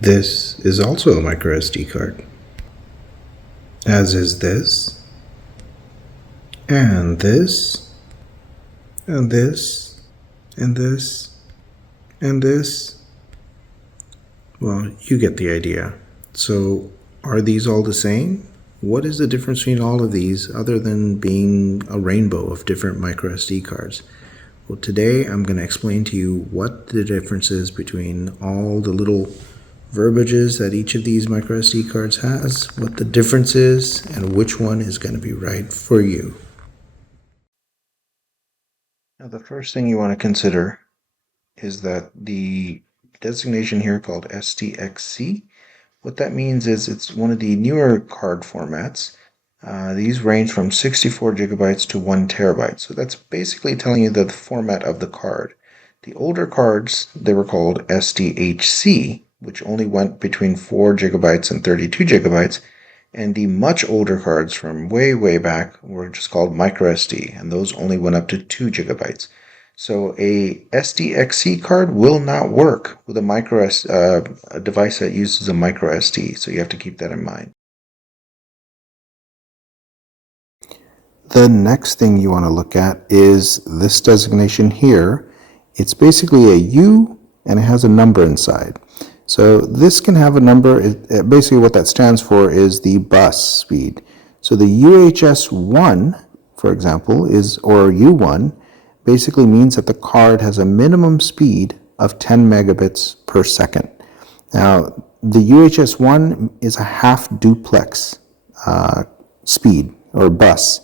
This is also a micro SD card, as is this, and this, and this, and this, and this. Well, you get the idea. So, are these all the same? What is the difference between all of these other than being a rainbow of different micro SD cards? Well, today I'm going to explain to you what the difference is between all the little verbiages that each of these micro SD cards has, what the difference is, and which one is going to be right for you. Now, the first thing you want to consider is that the designation here called STXC, what that means is it's one of the newer card formats. These range from 64 gigabytes to 1 terabyte. So that's basically telling you the format of the card. The older cards, they were called SDHC, which only went between 4 gigabytes and 32 gigabytes. And the much older cards from way, way back were just called microSD, and those only went up to 2 gigabytes. So a SDXC card will not work with a device that uses a micro SD, so you have to keep that in mind. The next thing you want to look at is this designation here. It's basically a U and it has a number inside. So this can have a number, basically what that stands for is the bus speed. So the UHS1, for example, or U1, basically means that the card has a minimum speed of 10 megabits per second. Now, the UHS1 is a half duplex speed or bus.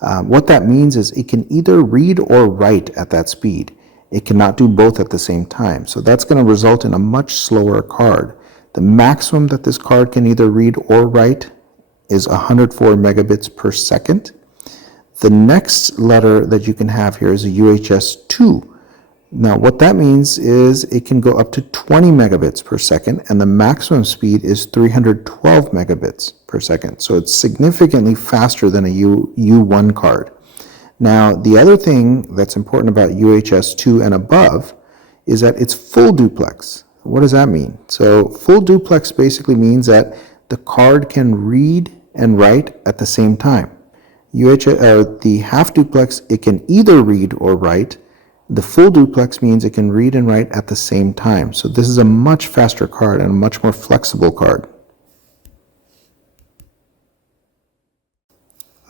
What that means is it can either read or write at that speed. It cannot do both at the same time. So that's going to result in a much slower card. The maximum that this card can either read or write is 104 megabits per second. The next letter that you can have here is a UHS2. Now what that means is it can go up to 20 megabits per second, and the maximum speed is 312 megabits per second. So it's significantly faster than a U1 card. Now the other thing that's important about UHS2 and above is that it's full duplex. What does that mean? So full duplex basically means that the card can read and write at the same time. The half duplex, it can either read or write. The full duplex means it can read and write at the same time. So this is a much faster card and a much more flexible card.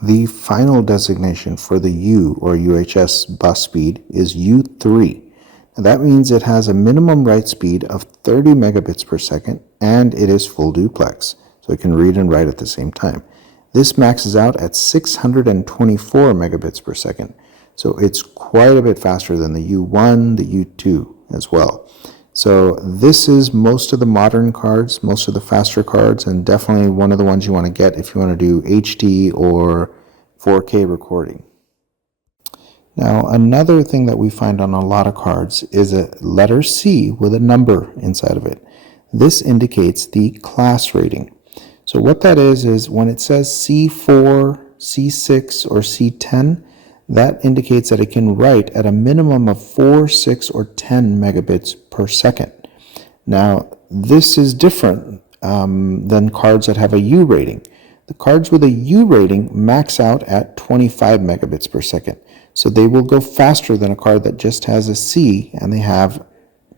The final designation for the U or UHS bus speed is U3. Now that means it has a minimum write speed of 30 megabits per second and it is full duplex. So it can read and write at the same time. This maxes out at 624 megabits per second. So it's quite a bit faster than the U1, the U2 as well. So this is most of the modern cards, most of the faster cards, and definitely one of the ones you want to get if you want to do HD or 4K recording. Now another thing that we find on a lot of cards is a letter C with a number inside of it. This indicates the class rating. So what that is when it says C4, C6, or C10, that indicates that it can write at a minimum of 4, 6, or 10 megabits per second. Now, this is different than cards that have a U rating. The cards with a U rating max out at 25 megabits per second. So they will go faster than a card that just has a C and they have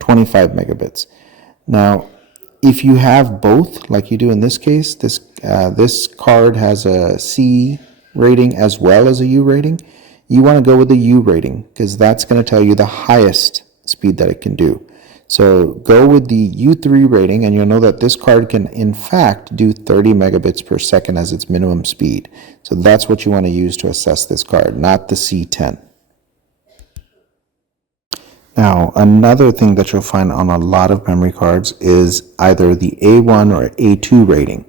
25 megabits. Now, if you have both, like you do in this case, this card has a C rating as well as a U rating, you want to go with the U rating because that's going to tell you the highest speed that it can do. So go with the U3 rating and you'll know that this card can in fact do 30 megabits per second as its minimum speed. So that's what you want to use to assess this card, not the C10. Now, another thing that you'll find on a lot of memory cards is either the A1 or A2 rating.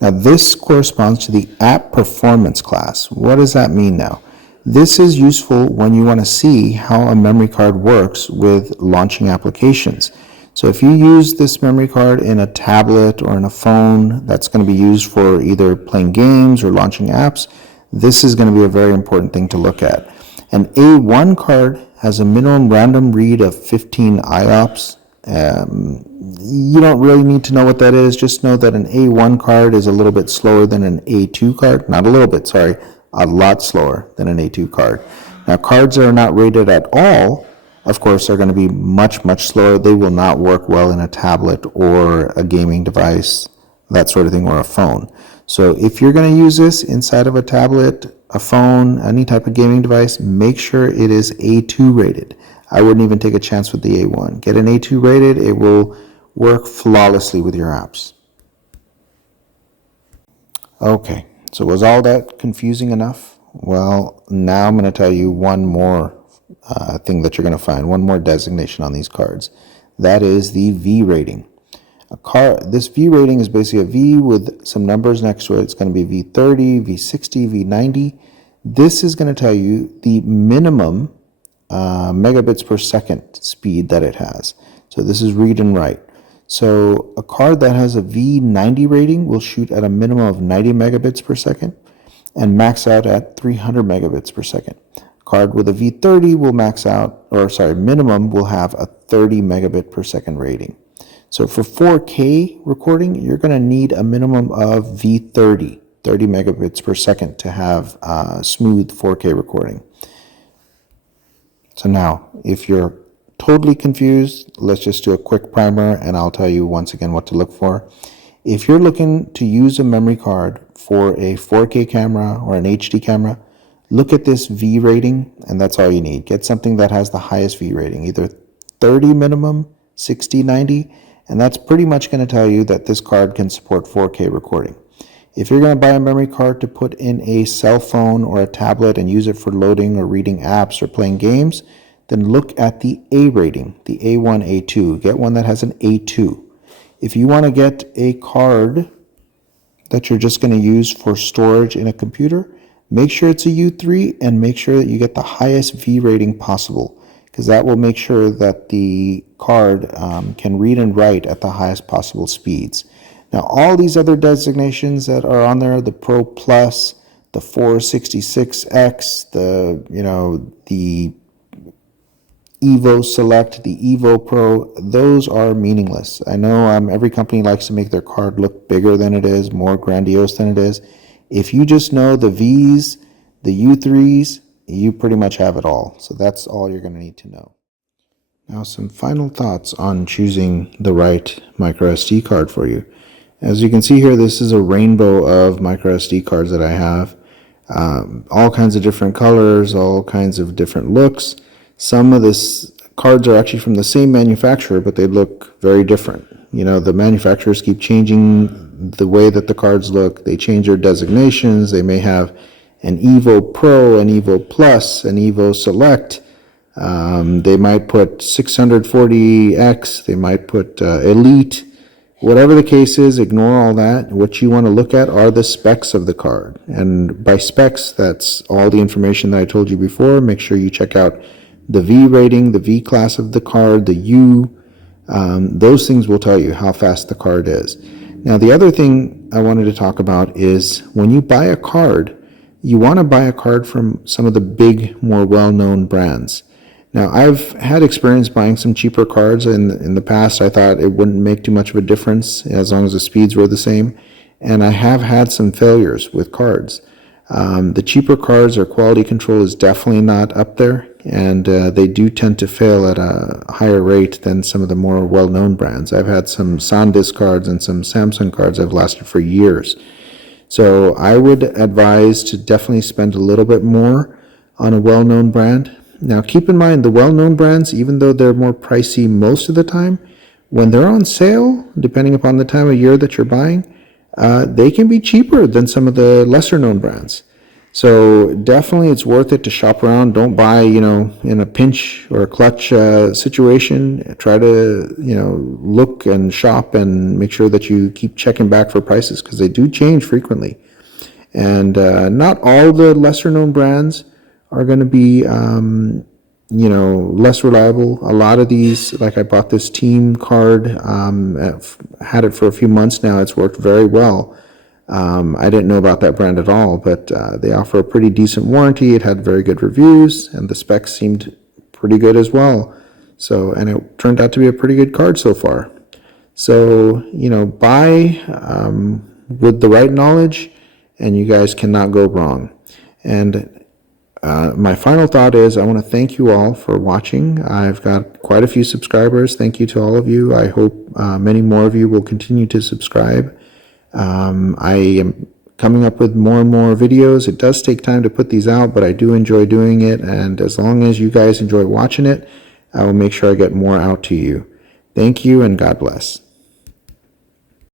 Now, this corresponds to the app performance class. What does that mean now? This is useful when you want to see how a memory card works with launching applications. So if you use this memory card in a tablet or in a phone that's going to be used for either playing games or launching apps, this is going to be a very important thing to look at. An A1 card has a minimum random read of 15 IOPS You don't really need to know what that is. Just know that an A1 card is a little bit slower than an A2 card. Not a little bit, sorry, a lot slower than an A2 card. Now, cards that are not rated at all, of course, are going to be much, much slower. They will not work well in a tablet or a gaming device, that sort of thing, or a phone. So if you're going to use this inside of a tablet, a phone, any type of gaming device, make sure it is A2 rated. I wouldn't even take a chance with the A1. Get an A2 rated, it will work flawlessly with your apps. Okay, so was all that confusing enough? Well, now I'm going to tell you one more thing that you're going to find, one more designation on these cards. That is the V rating. This V rating is basically a V with some numbers next to it. It's going to be V30, V60, V90. This is going to tell you the minimum megabits per second speed that it has. So this is read and write. So a card that has a V90 rating will shoot at a minimum of 90 megabits per second and max out at 300 megabits per second. A card with a V30 will minimum will have a 30 megabit per second rating. So for 4K recording, you're going to need a minimum of V30, 30 megabits per second to have smooth 4K recording. So now, if you're totally confused, let's just do a quick primer and I'll tell you once again what to look for. If you're looking to use a memory card for a 4K camera or an HD camera, look at this V rating and that's all you need. Get something that has the highest V rating, either 30 minimum, 60, 90, and that's pretty much going to tell you that this card can support 4K recording. If you're going to buy a memory card to put in a cell phone or a tablet and use it for loading or reading apps or playing games, then look at the A rating, the A1, A2. Get one that has an A2. If you want to get a card that you're just going to use for storage in a computer, make sure it's a U3 and make sure that you get the highest V rating possible, because that will make sure that the card can read and write at the highest possible speeds. Now, all these other designations that are on there, the Pro Plus, the 466X, the Evo Select, the Evo Pro, those are meaningless. I know every company likes to make their card look bigger than it is, more grandiose than it is. If you just know the Vs, the U3s, you pretty much have it all. So that's all you're going to need to know. Now, some final thoughts on choosing the right micro SD card for you. As you can see here, this is a rainbow of micro SD cards that I have. All kinds of different colors, all kinds of different looks. Some of these cards are actually from the same manufacturer, but they look very different. You know, the manufacturers keep changing the way that the cards look. They change their designations. They may have an Evo Pro, an Evo Plus, an Evo Select. They might put 640X. They might put Elite. Whatever the case is, ignore all that. What you want to look at are the specs of the card. And by specs, that's all the information that I told you before. Make sure you check out the V rating, the V class of the card, the U. Those things will tell you how fast the card is. Now, the other thing I wanted to talk about is when you buy a card, you want to buy a card from some of the big, more well-known brands. Now, I've had experience buying some cheaper cards in the past. I thought it wouldn't make too much of a difference as long as the speeds were the same. And I have had some failures with cards. The cheaper cards, their quality control is definitely not up there. And they do tend to fail at a higher rate than some of the more well-known brands. I've had some SanDisk cards and some Samsung cards that have lasted for years. So I would advise to definitely spend a little bit more on a well-known brand. Now, keep in mind, the well-known brands, even though they're more pricey most of the time, when they're on sale, depending upon the time of year that you're buying, they can be cheaper than some of the lesser-known brands. So definitely it's worth it to shop around. Don't buy, in a pinch or a clutch situation. Try to, look and shop and make sure that you keep checking back for prices because they do change frequently. And not all the lesser-known brands are going to be, less reliable. A lot of these, like I bought this Team card, had it for a few months now. It's worked very well. I didn't know about that brand at all, but they offer a pretty decent warranty. It had very good reviews, and the specs seemed pretty good as well. So, and it turned out to be a pretty good card so far. So, buy with the right knowledge, and you guys cannot go wrong. And my final thought is I want to thank you all for watching. I've got quite a few subscribers. Thank you to all of you. I hope many more of you will continue to subscribe. I am coming up with more and more videos. It does take time to put these out, but I do enjoy doing it. And as long as you guys enjoy watching it, I will make sure I get more out to you. Thank you, and God bless.